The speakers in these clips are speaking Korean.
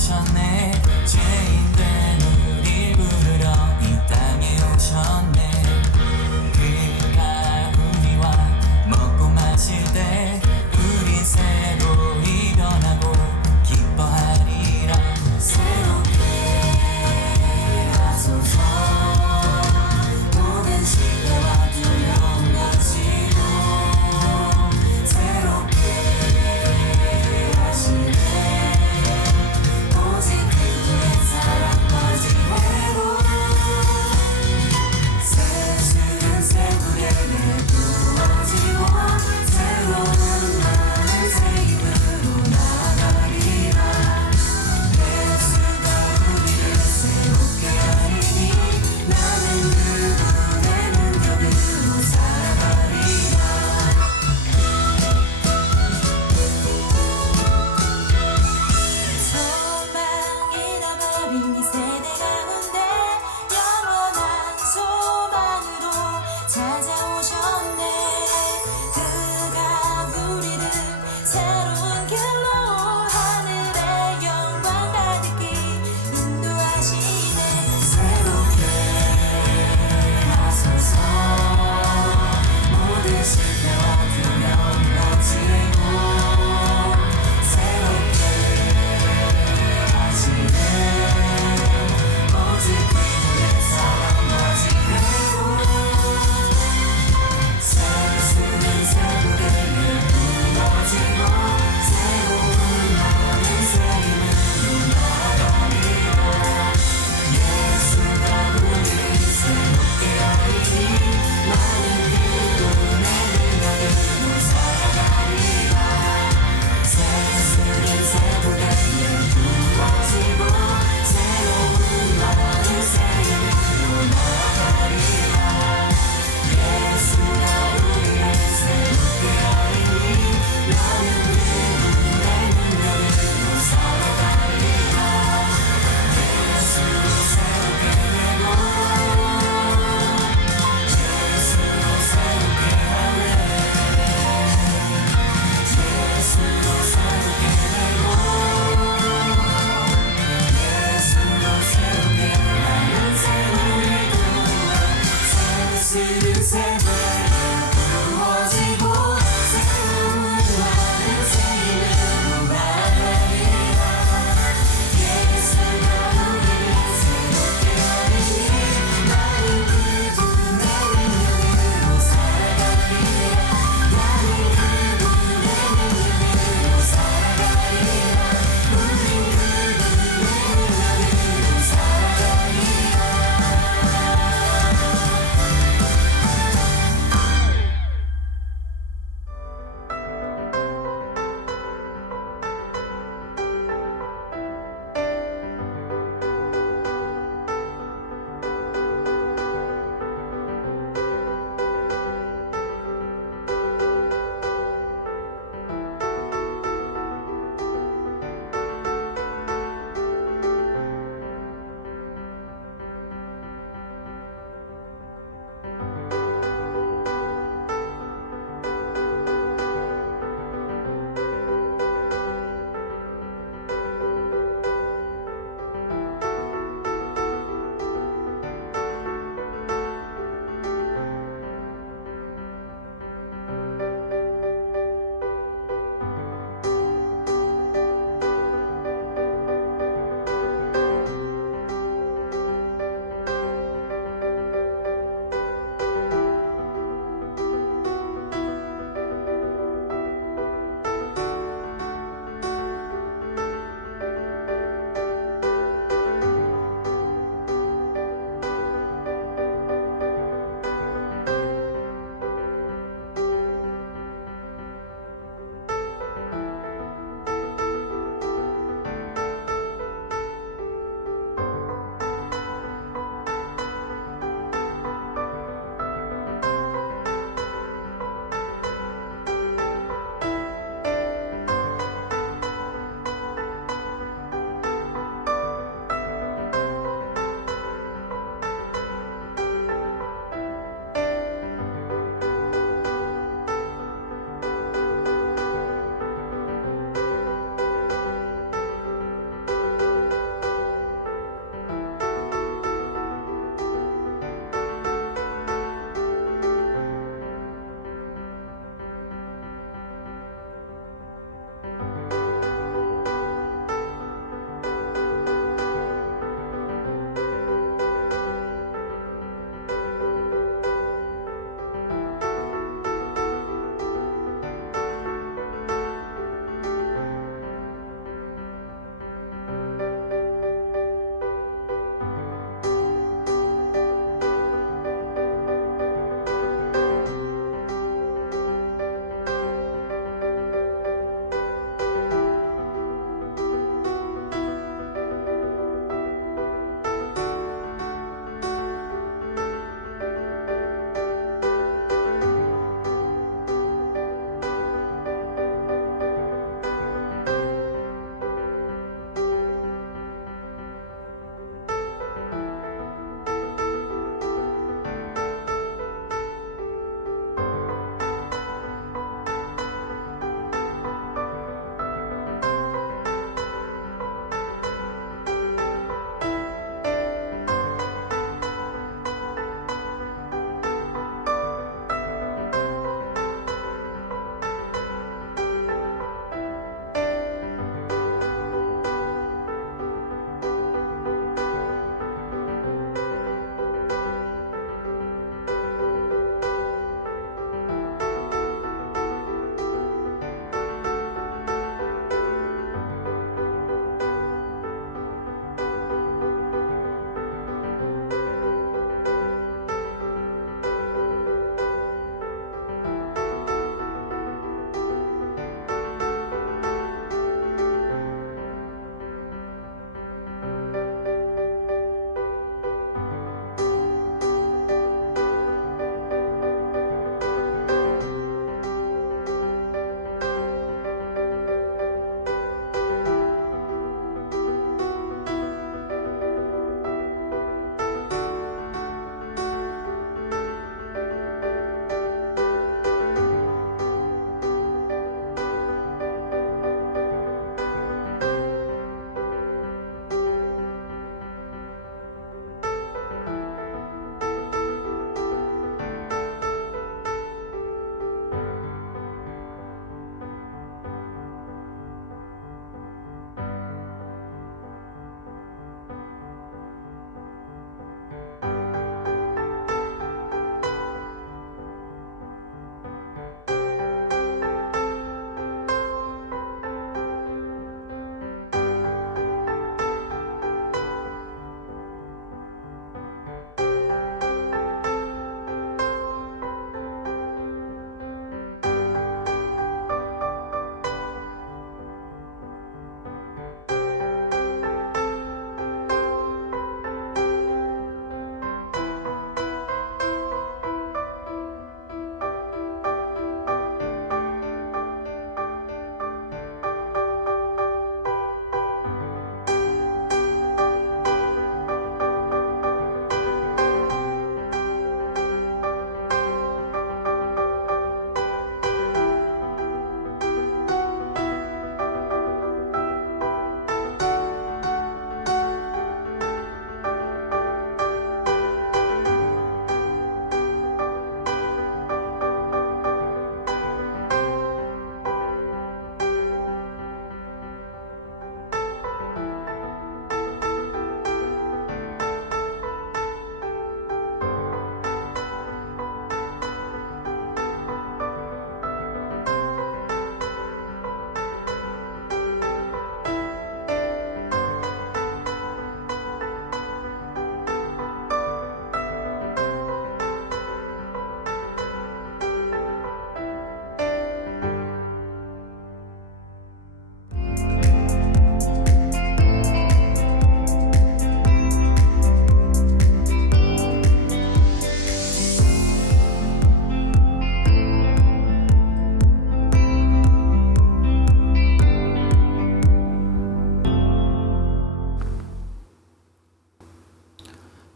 오셨네. 죄인된 우릴 부르러 이 땅에 오셨네. 그가 우리와 먹고 마실 때 우리 새로이 변하고 기뻐하리라. 새롭게 하소서. 모든 시대와 두려움 가지고 새롭게 하시네. 오직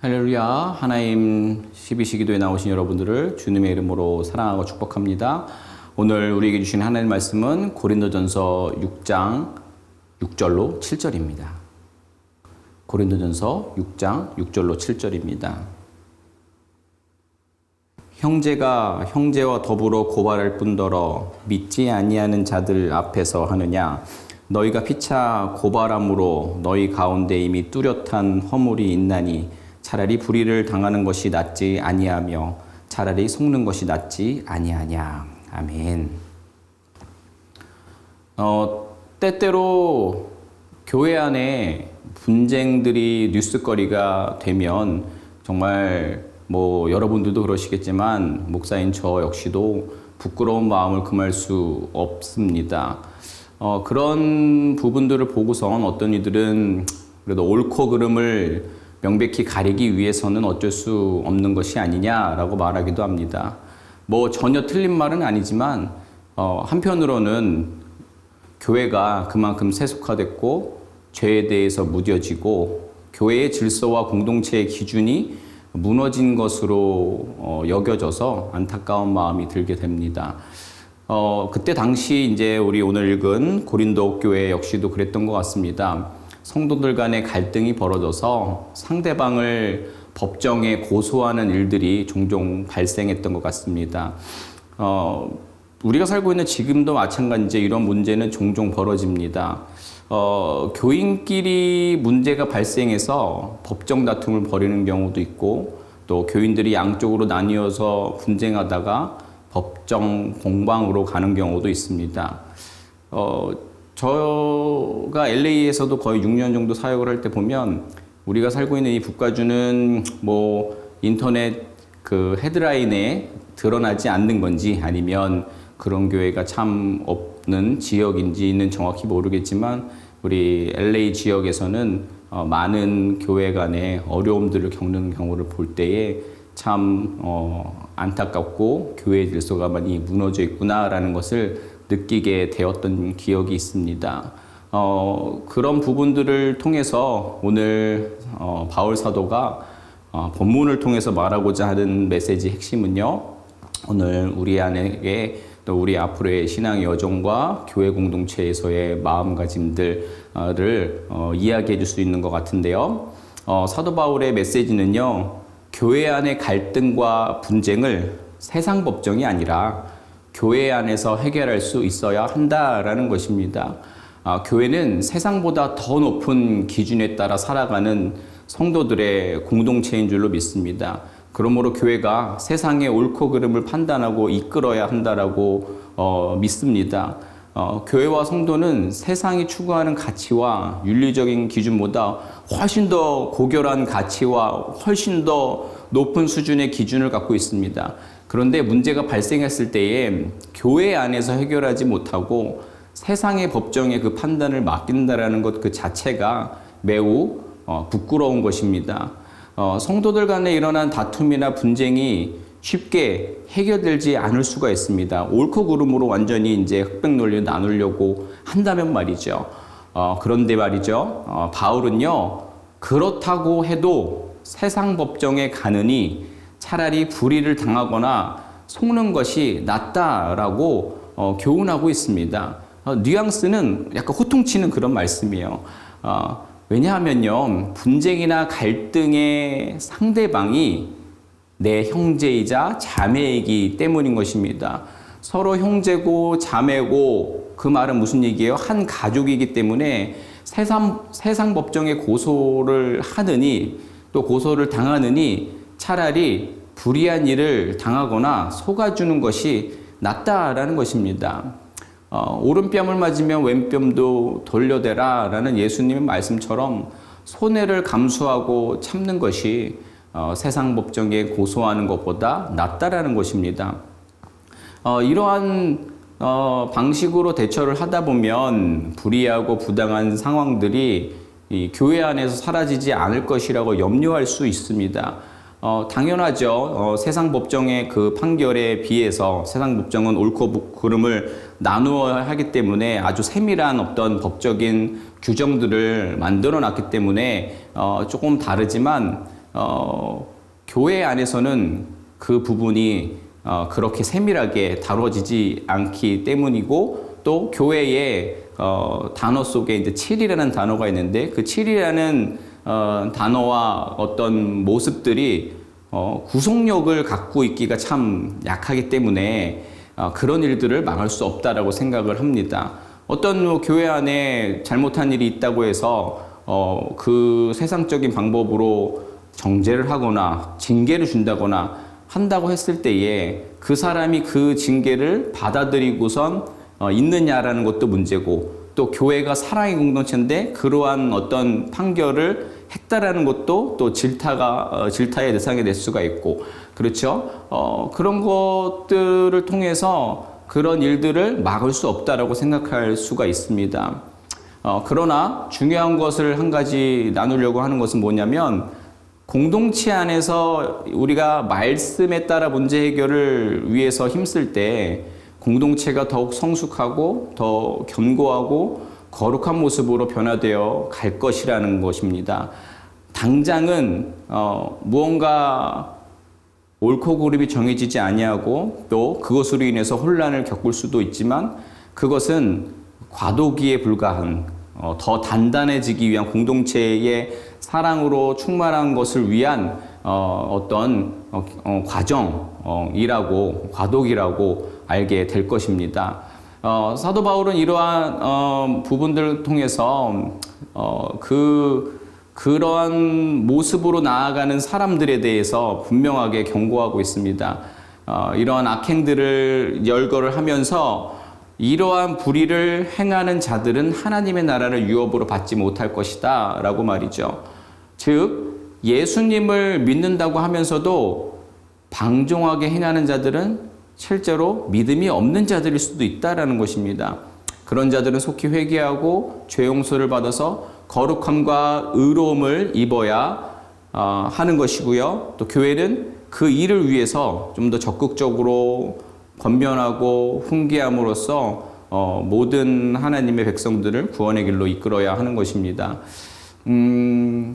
할렐루야. 하나님 12시기도에 나오신 여러분들을 주님의 이름으로 사랑하고 축복합니다. 오늘 우리에게 주신 하나님의 말씀은 고린도전서 6장 6절로 7절입니다. 고린도전서 6장 6절로 7절입니다. 형제가 형제와 더불어 고발할 뿐더러 믿지 아니하는 자들 앞에서 하느냐? 너희가 피차 고발함으로 너희 가운데 이미 뚜렷한 허물이 있나니 차라리 불의를 당하는 것이 낫지 아니하며 차라리 속는 것이 낫지 아니하냐. 아멘. 때때로 교회 안에 분쟁들이 뉴스거리가 되면 정말 여러분들도 그러시겠지만 목사인 저 역시도 부끄러운 마음을 금할 수 없습니다. 그런 부분들을 보고선 어떤 이들은 그래도 옳고 그름을 명백히 가리기 위해서는 어쩔 수 없는 것이 아니냐라고 말하기도 합니다. 전혀 틀린 말은 아니지만 한편으로는 교회가 그만큼 세속화됐고 죄에 대해서 무뎌지고 교회의 질서와 공동체의 기준이 무너진 것으로 여겨져서 안타까운 마음이 들게 됩니다. 그때 당시 이제 우리 오늘 읽은 고린도 교회 역시도 그랬던 것 같습니다. 성도들 간의 갈등이 벌어져서 상대방을 법정에 고소하는 일들이 종종 발생했던 것 같습니다. 우리가 살고 있는 지금도 마찬가지인데 이런 문제는 종종 벌어집니다. 교인끼리 문제가 발생해서 법정 다툼을 벌이는 경우도 있고 또 교인들이 양쪽으로 나뉘어서 분쟁하다가 법정 공방으로 가는 경우도 있습니다. 저가 LA에서도 거의 6년 정도 사역을 할 때 보면 우리가 살고 있는 이 북가주는 인터넷 그 헤드라인에 드러나지 않는 건지 아니면 그런 교회가 참 없는 지역인지는 정확히 모르겠지만 우리 LA 지역에서는 많은 교회 간의 어려움들을 겪는 경우를 볼 때에 참 안타깝고 교회의 질서가 많이 무너져 있구나라는 것을 느끼게 되었던 기억이 있습니다. 그런 부분들을 통해서 오늘 바울 사도가 본문을 통해서 말하고자 하는 메시지 핵심은요. 오늘 우리 안에게 또 우리 앞으로의 신앙의 여정과 교회 공동체에서의 마음가짐들을 이야기해 줄 수 있는 것 같은데요. 사도 바울의 메시지는요. 교회 안의 갈등과 분쟁을 세상 법정이 아니라 교회 안에서 해결할 수 있어야 한다라는 것입니다. 교회는 세상보다 더 높은 기준에 따라 살아가는 성도들의 공동체인 줄로 믿습니다. 그러므로 교회가 세상의 옳고 그름을 판단하고 이끌어야 한다라고 믿습니다. 교회와 성도는 세상이 추구하는 가치와 윤리적인 기준보다 훨씬 더 고결한 가치와 훨씬 더 높은 수준의 기준을 갖고 있습니다. 그런데 문제가 발생했을 때에 교회 안에서 해결하지 못하고 세상의 법정에 그 판단을 맡긴다라는 것 그 자체가 매우 부끄러운 것입니다. 성도들 간에 일어난 다툼이나 분쟁이 쉽게 해결되지 않을 수가 있습니다. 옳고 그름으로 완전히 이제 흑백 논리를 나누려고 한다면 말이죠. 그런데 말이죠. 바울은요, 그렇다고 해도 세상 법정에 가느니 차라리 불의를 당하거나 속는 것이 낫다라고 교훈하고 있습니다. 뉘앙스는 약간 호통치는 그런 말씀이에요. 왜냐하면요, 분쟁이나 갈등의 상대방이 내 형제이자 자매이기 때문인 것입니다. 서로 형제고 자매고 그 말은 무슨 얘기예요? 한 가족이기 때문에 세상 법정에 고소를 하느니 또 고소를 당하느니 차라리 불의한 일을 당하거나 속아주는 것이 낫다라는 것입니다. 오른뺨을 맞으면 왼뺨도 돌려대라 라는 예수님의 말씀처럼 손해를 감수하고 참는 것이 세상 법정에 고소하는 것보다 낫다라는 것입니다. 이러한 방식으로 대처를 하다 보면 불이하고 부당한 상황들이 이 교회 안에서 사라지지 않을 것이라고 염려할 수 있습니다. 당연하죠. 세상 법정의 그 판결에 비해서 세상 법정은 옳고 그름을 나누어야 하기 때문에 아주 세밀한 어떤 법적인 규정들을 만들어 놨기 때문에 조금 다르지만 교회 안에서는 그 부분이 그렇게 세밀하게 다뤄지지 않기 때문이고, 또 교회의 단어 속에 이제 7이라는 단어가 있는데, 그 7이라는 단어와 어떤 모습들이 구속력을 갖고 있기가 참 약하기 때문에 그런 일들을 막을 수 없다라고 생각을 합니다. 어떤 교회 안에 잘못한 일이 있다고 해서 그 세상적인 방법으로 정죄를 하거나 징계를 준다거나 한다고 했을 때에 그 사람이 그 징계를 받아들이고선 있느냐라는 것도 문제고, 또 교회가 사랑의 공동체인데 그러한 어떤 판결을 했다라는 것도 또 질타의 대상이 될 수가 있고, 그렇죠? 그런 것들을 통해서 그런 일들을 막을 수 없다라고 생각할 수가 있습니다. 그러나 중요한 것을 한 가지 나누려고 하는 것은 뭐냐면, 공동체 안에서 우리가 말씀에 따라 문제 해결을 위해서 힘쓸 때 공동체가 더욱 성숙하고 더 견고하고 거룩한 모습으로 변화되어 갈 것이라는 것입니다. 당장은 무언가 옳고 그름이 정해지지 아니하고 또 그것으로 인해서 혼란을 겪을 수도 있지만, 그것은 과도기에 불과한 더 단단해지기 위한 공동체의 사랑으로 충만한 것을 위한 어떤 과정이라고, 과도기라고 알게 될 것입니다. 사도 바울은 이러한 부분들을 통해서 그러한 모습으로 나아가는 사람들에 대해서 분명하게 경고하고 있습니다. 이러한 악행들을 열거를 하면서 이러한 불의를 행하는 자들은 하나님의 나라를 유업으로 받지 못할 것이다 라고 말이죠. 즉 예수님을 믿는다고 하면서도 방종하게 행하는 자들은 실제로 믿음이 없는 자들일 수도 있다라는 것입니다. 그런 자들은 속히 회개하고 죄 용서를 받아서 거룩함과 의로움을 입어야 하는 것이고요. 또 교회는 그 일을 위해서 좀 더 적극적으로 권면하고 훈계함으로써 모든 하나님의 백성들을 구원의 길로 이끌어야 하는 것입니다.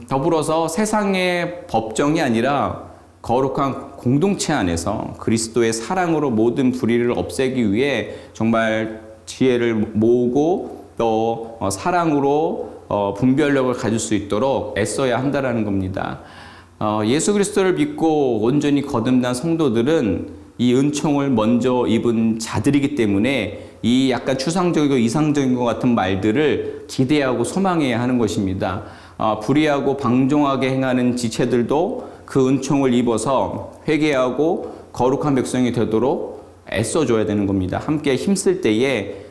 더불어서 세상의 법정이 아니라 거룩한 공동체 안에서 그리스도의 사랑으로 모든 불의를 없애기 위해 정말 지혜를 모으고 또 사랑으로 분별력을 가질 수 있도록 애써야 한다는 겁니다. 예수 그리스도를 믿고 온전히 거듭난 성도들은 이 은총을 먼저 입은 자들이기 때문에 이 약간 추상적이고 이상적인 것 같은 말들을 기대하고 소망해야 하는 것입니다. 불의하고 방종하게 행하는 지체들도 그 은총을 입어서 회개하고 거룩한 백성이 되도록 애써줘야 되는 겁니다. 함께 힘쓸 때에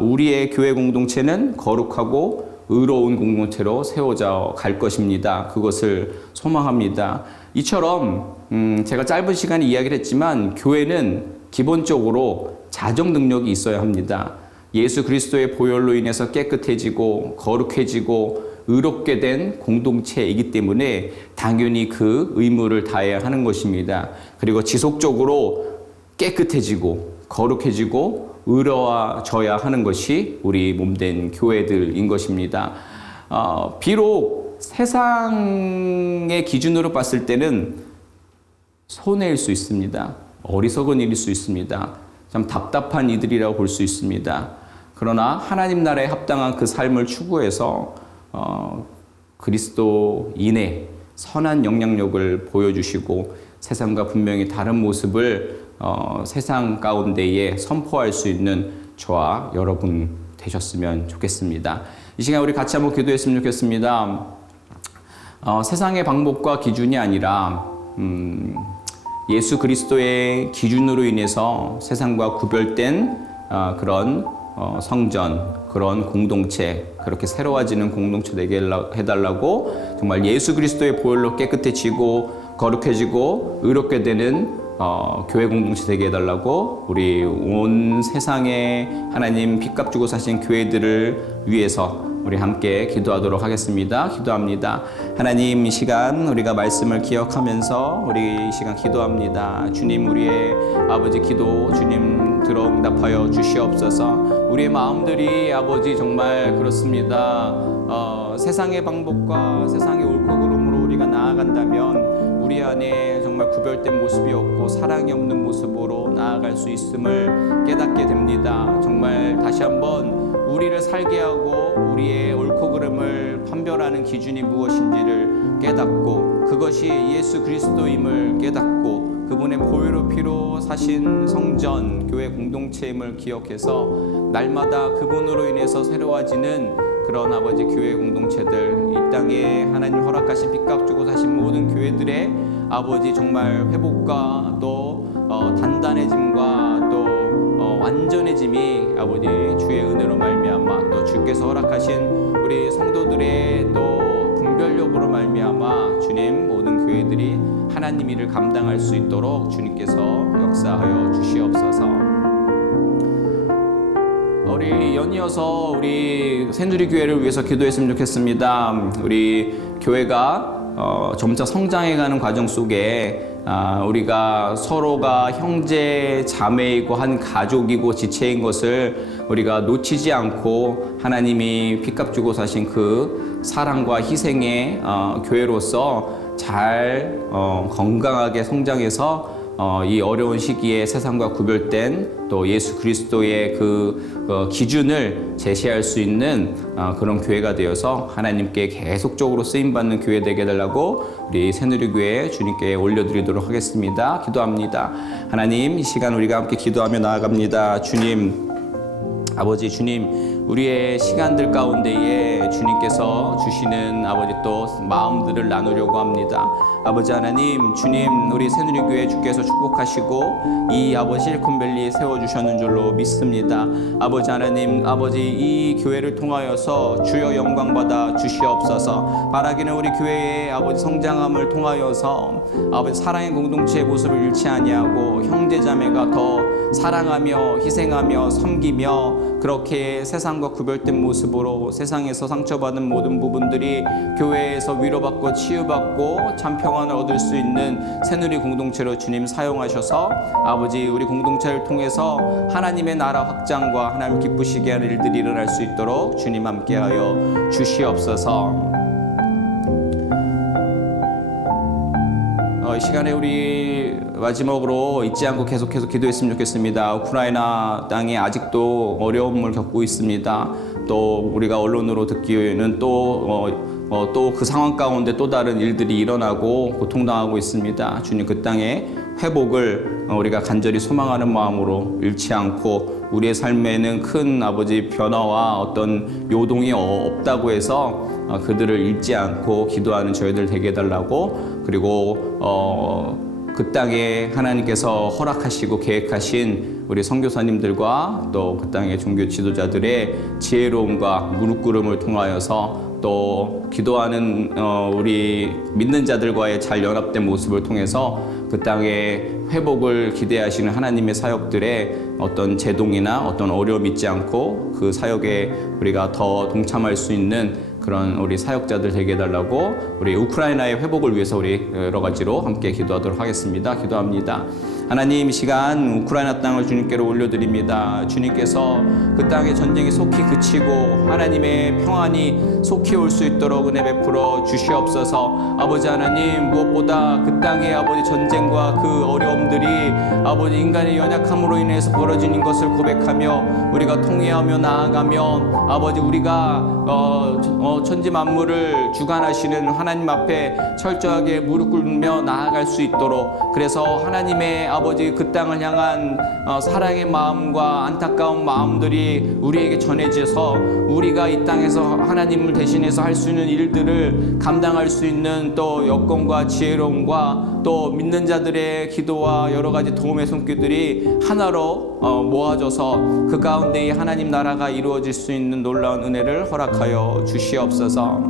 우리의 교회 공동체는 거룩하고 의로운 공동체로 세워져 갈 것입니다. 그것을 소망합니다. 이처럼 제가 짧은 시간에 이야기를 했지만 교회는 기본적으로 자정 능력이 있어야 합니다. 예수 그리스도의 보혈로 인해서 깨끗해지고 거룩해지고 의롭게 된 공동체이기 때문에 당연히 그 의무를 다해야 하는 것입니다. 그리고 지속적으로 깨끗해지고 거룩해지고 의로워져야 하는 것이 우리 몸된 교회들인 것입니다. 비록 세상의 기준으로 봤을 때는 손해일 수 있습니다. 어리석은 일일 수 있습니다. 참 답답한 이들이라고 볼 수 있습니다. 그러나 하나님 나라에 합당한 그 삶을 추구해서 그리스도인의 선한 영향력을 보여주시고 세상과 분명히 다른 모습을 세상 가운데에 선포할 수 있는 저와 여러분 되셨으면 좋겠습니다. 이 시간 우리 같이 한번 기도했으면 좋겠습니다. 세상의 방법과 기준이 아니라 예수 그리스도의 기준으로 인해서 세상과 구별된 그런 성전, 그런 공동체, 그렇게 새로워지는 공동체 되게 해달라고 정말 예수 그리스도의 보혈로 깨끗해지고 거룩해지고 의롭게 되는 교회 공동체 되게 해달라고 우리 온 세상에 하나님 핏값 주고 사신 교회들을 위해서 우리 함께 기도하도록 하겠습니다. 기도합니다. 하나님, 이 시간 우리가 말씀을 기억하면서 우리 이 시간 기도합니다. 주님, 우리의 아버지 기도 주님 들어 응답하여 주시옵소서. 우리의 마음들이 아버지 정말 그렇습니다. 세상의 방법과 세상의 옳고 그름으로 우리가 나아간다면 우리 안에 정말 구별된 모습이 없고 사랑이 없는 모습으로 나아갈 수 있음을 깨닫게 됩니다. 정말 다시 한번 우리를 살게 하고 우리의 옳고 그름을 판별하는 기준이 무엇인지를 깨닫고 그것이 예수 그리스도임을 깨닫고 그분의 보혈의 피로 사신 성전 교회 공동체임을 기억해서 날마다 그분으로 인해서 새로워지는 그런 아버지 교회 공동체들, 이 땅에 하나님 허락하신 빚값 주고 사신 모든 교회들의 아버지 정말 회복과 또 단단해짐과 또 완전해짐이 아버지 주의 은혜로 말미암아 또 주께서 허락하신 우리 성도들의 또 분별력으로 말미암아 주님 모든 교회들이 하나님 일을 감당할 수 있도록 주님께서 역사하여 주시옵소서. 우리 연이어서 우리 새누리 교회를 위해서 기도했으면 좋겠습니다. 우리 교회가 점차 성장해가는 과정 속에 우리가 서로가 형제 자매이고 한 가족이고 지체인 것을 우리가 놓치지 않고 하나님이 빚값 주고 사신 그 사랑과 희생의 교회로서 잘 건강하게 성장해서 이 어려운 시기에 세상과 구별된 또 예수 그리스도의 그 기준을 제시할 수 있는 그런 교회가 되어서 하나님께 계속적으로 쓰임받는 교회 되게 해달라고 우리 새누리교회 주님께 올려드리도록 하겠습니다. 기도합니다. 하나님, 이 시간 우리가 함께 기도하며 나아갑니다. 주님, 아버지 주님, 우리의 시간들 가운데에 주님께서 주시는 아버지 또 마음들을 나누려고 합니다. 아버지 하나님, 주님, 우리 새누리교회 주께서 축복하시고 이 아버지 실리콘밸리에 세워주셨는 줄로 믿습니다. 아버지 하나님, 아버지 이 교회를 통하여서 주여 영광받아 주시옵소서. 바라기는 우리 교회의 아버지 성장함을 통하여서 아버지 사랑의 공동체의 모습을 잃지 아니하고 형제자매가 더 사랑하며 희생하며 섬기며 그렇게 세상과 구별된 모습으로 세상에서 상처받은 모든 부분들이 교회에서 위로받고 치유받고 참 평안을 얻을 수 있는 새누리 공동체로 주님 사용하셔서 아버지 우리 공동체를 통해서 하나님의 나라 확장과 하나님 기쁘시게 하는 일들이 일어날 수 있도록 주님 함께하여 주시옵소서. 이 시간에 우리 마지막으로 잊지 않고 계속해서 기도했으면 좋겠습니다. 우크라이나 땅이 아직도 어려움을 겪고 있습니다. 또 우리가 언론으로 듣기에는 또 그 상황 가운데 또 다른 일들이 일어나고 고통당하고 있습니다. 주님, 그 땅의 회복을 우리가 간절히 소망하는 마음으로 잃지 않고 우리의 삶에는 큰 아버지 변화와 어떤 요동이 없다고 해서 그들을 잃지 않고 기도하는 저희들 되게 해달라고, 그리고 그 땅에 하나님께서 허락하시고 계획하신 우리 선교사님들과 또 그 땅의 종교 지도자들의 지혜로움과 무릎 꿇음을 통하여서 또 기도하는 우리 믿는 자들과의 잘 연합된 모습을 통해서 그 땅의 회복을 기대하시는 하나님의 사역들의 어떤 제동이나 어떤 어려움 있지 않고 그 사역에 우리가 더 동참할 수 있는 그런 우리 사역자들 되게 해달라고, 우리 우크라이나의 회복을 위해서 우리 여러 가지로 함께 기도하도록 하겠습니다. 기도합니다. 하나님, 이 시간 우크라이나 땅을 주님께로 올려드립니다. 주님께서 그 땅의 전쟁이 속히 그치고 하나님의 평안이 속히 올 수 있도록 은혜 베풀어 주시옵소서. 아버지 하나님, 무엇보다 그 땅의 아버지 전쟁과 그 어려움들이 아버지 인간의 연약함으로 인해서 벌어지는 것을 고백하며 우리가 통회하며 나아가며 아버지 우리가 천지 만물을 주관하시는 하나님 앞에 철저하게 무릎 꿇으며 나아갈 수 있도록, 그래서 하나님의 아버지 그 땅을 향한 사랑의 마음과 안타까운 마음들이 우리에게 전해져서 우리가 이 땅에서 하나님을 대신해서 할 수 있는 일들을 감당할 수 있는 또 여건과 지혜로움과 또 믿는 자들의 기도와 여러 가지 도움의 손길들이 하나로 모아져서 그 가운데에 하나님 나라가 이루어질 수 있는 놀라운 은혜를 허락하여 주시옵소서.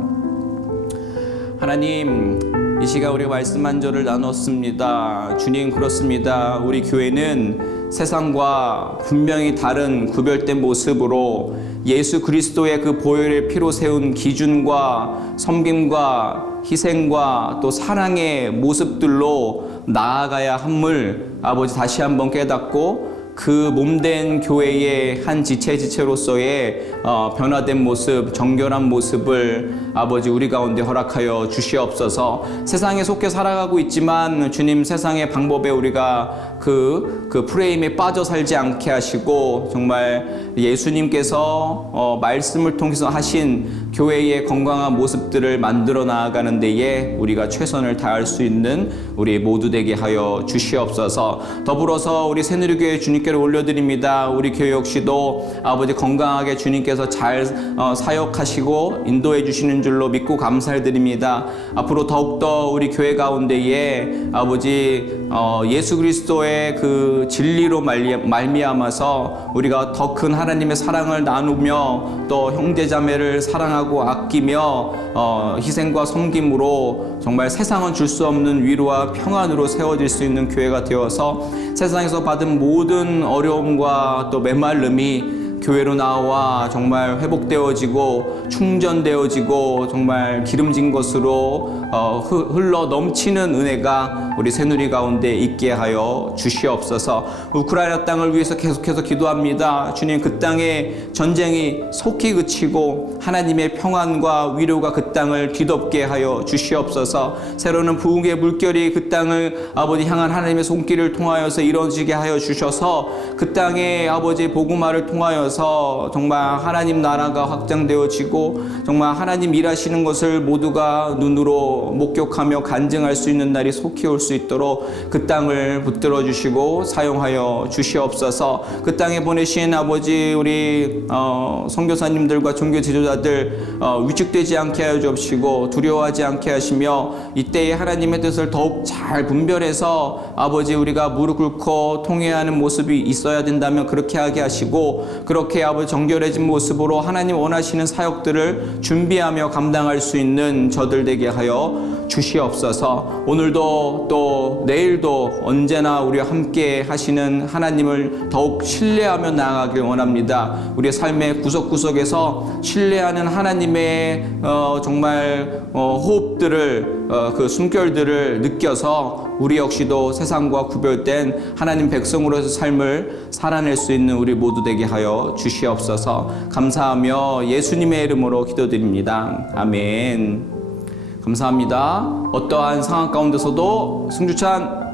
하나님, 이 시간 우리가 말씀 한 절을 나눴습니다. 주님, 그렇습니다. 우리 교회는 세상과 분명히 다른 구별된 모습으로 예수 그리스도의 그 보혈의 피로 세운 기준과 섬김과 희생과 또 사랑의 모습들로 나아가야 함을 아버지 다시 한번 깨닫고 그 몸된 교회의 한 지체로서의 변화된 모습, 정결한 모습을 아버지 우리 가운데 허락하여 주시옵소서. 세상에 속해 살아가고 있지만 주님, 세상의 방법에 우리가 그 프레임에 빠져 살지 않게 하시고, 정말 예수님께서 말씀을 통해서 하신 교회의 건강한 모습들을 만들어 나아가는 데에 우리가 최선을 다할 수 있는 우리 모두 되게 하여 주시옵소서. 더불어서 우리 새누리교회 주님께로 올려드립니다. 우리 교회 역시도 아버지 건강하게 주님께서 잘 사역하시고 인도해 주시는 줄로 믿고 감사드립니다. 앞으로 더욱더 우리 교회 가운데에 아버지 예수 그리스도의 그 진리로 말미암아서 우리가 더 큰 하나님의 사랑을 나누며 또 형제자매를 사랑하고 아끼며 희생과 섬김으로 정말 세상은 줄 수 없는 위로와 평안으로 세워질 수 있는 교회가 되어서 세상에서 받은 모든 어려움과 또 메말름이 교회로 나와 정말 회복되어지고 충전되어지고 정말 기름진 것으로 흘러 넘치는 은혜가 우리 새누리 가운데 있게 하여 주시옵소서. 우크라이나 땅을 위해서 계속해서 기도합니다. 주님, 그 땅의 전쟁이 속히 그치고 하나님의 평안과 위로가 그 땅을 뒤덮게 하여 주시옵소서. 새로운 부흥의 물결이 그 땅을 아버지 향한 하나님의 손길을 통하여서 이루어지게 하여 주셔서 그 땅에 아버지 복음화를 통하여서 정말 하나님 나라가 확장되어지고 정말 하나님 일하시는 것을 모두가 눈으로 목격하며 간증할 수 있는 날이 속히 올 수 있도록 그 땅을 붙들어 주시고 사용하여 주시옵소서. 그 땅에 보내신 아버지 우리 선교사님들과 종교 지도자들 위축되지 않게 하여 주옵시고 두려워하지 않게 하시며 이때에 하나님의 뜻을 더욱 잘 분별해서 아버지 우리가 무릎 꿇고 통회하는 모습이 있어야 된다면 그렇게 하게 하시고, 그렇게 아버지 정결해진 모습으로 하나님 원하시는 사역들을 준비하며 감당할 수 있는 저들 되게 하여 주시옵소서. 오늘도 또 내일도 언제나 우리와 함께 하시는 하나님을 더욱 신뢰하며 나아가길 원합니다. 우리의 삶의 구석구석에서 신뢰하는 하나님의 정말 호흡들을 그 숨결들을 느껴서 우리 역시도 세상과 구별된 하나님 백성으로서 삶을 살아낼 수 있는 우리 모두 되게 하여 주시옵소서. 감사하며 예수님의 이름으로 기도드립니다. 아멘. 감사합니다. 어떠한 상황 가운데서도 승주찬